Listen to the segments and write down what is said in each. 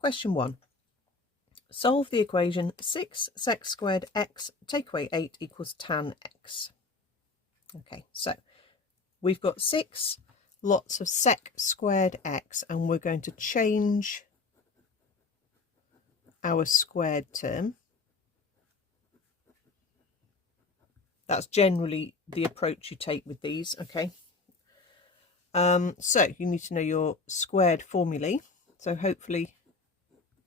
Question 1. Solve the equation 6 sec squared x take away 8 equals tan x. Okay, so we've got 6 lots of sec squared x, and we're going to change our squared term. That's generally the approach you take with these, okay? So you need to know your squared formulae. So hopefully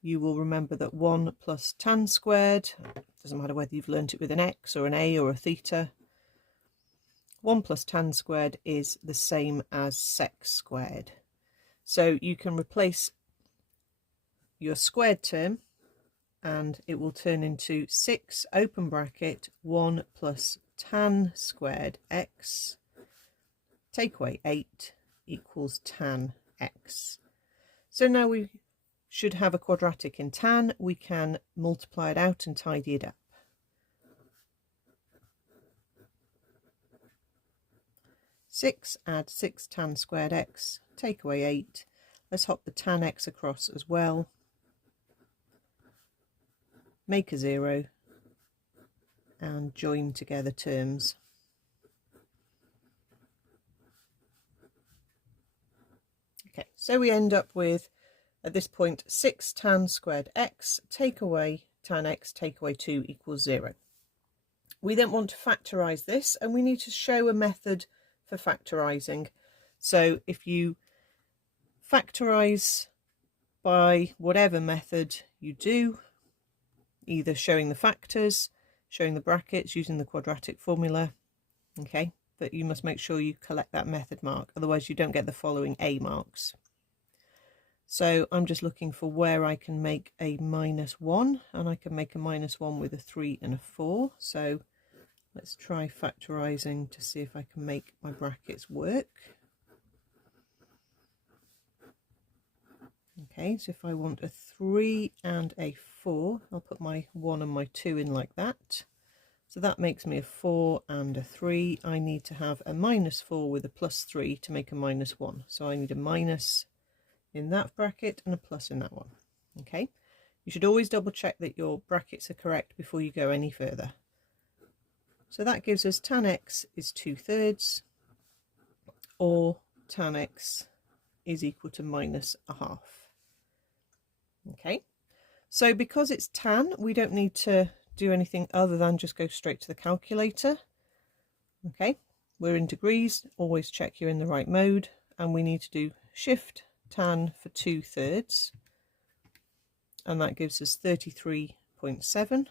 you will remember that 1 plus tan squared, doesn't matter whether you've learnt it with an x or an a or a theta, 1 plus tan squared is the same as sec squared. So you can replace your squared term and it will turn into 6 open bracket 1 plus tan squared x take away 8 equals tan x. So now we should have a quadratic in tan. We can multiply it out and tidy it up. Six, add 6 tan squared x, take away 8. Let's hop the tan x across as well. Make a 0 and join together terms. Okay, so we end up with, at this point, 6 tan squared x take away tan x take away 2 equals 0. We then want to factorise this, and we need to show a method for factorising. So if you factorise by whatever method you do, either showing the factors, showing the brackets, using the quadratic formula, okay, but you must make sure you collect that method mark, otherwise you don't get the following A marks. So I'm just looking for where I can make a -1, and I can make a -1 with a 3 and a 4. So let's try factorising to see if I can make my brackets work. Okay, so if I want a 3 and a 4, I'll put my 1 and my 2 in like that. So that makes me a 4 and a 3. I need to have a -4 with a +3 to make a -1. So I need a minus in that bracket and a plus in that one. Okay, you should always double check that your brackets are correct before you go any further. So that gives us tan x is 2/3, or tan x is equal to -1/2. Okay, so because it's tan, we don't need to do anything other than just go straight to the calculator. Okay, we're in degrees, always check you're in the right mode, and we need to do shift tan for 2/3, and that gives us 33.7.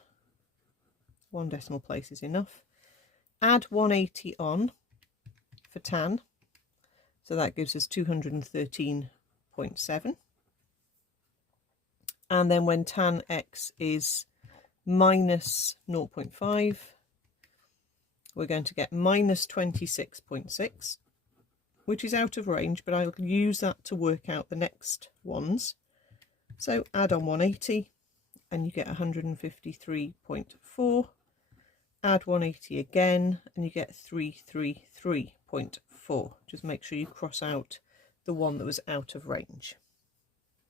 1 decimal place is enough. Add 180 on for tan, so that gives us 213.7. And then when tan x is -0.5, we're going to get -26.6, which is out of range, but I'll use that to work out the next ones. So add on 180 and you get 153.4. Add 180 again and you get 333.4. Just make sure you cross out the one that was out of range.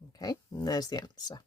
Okay, and there's the answer.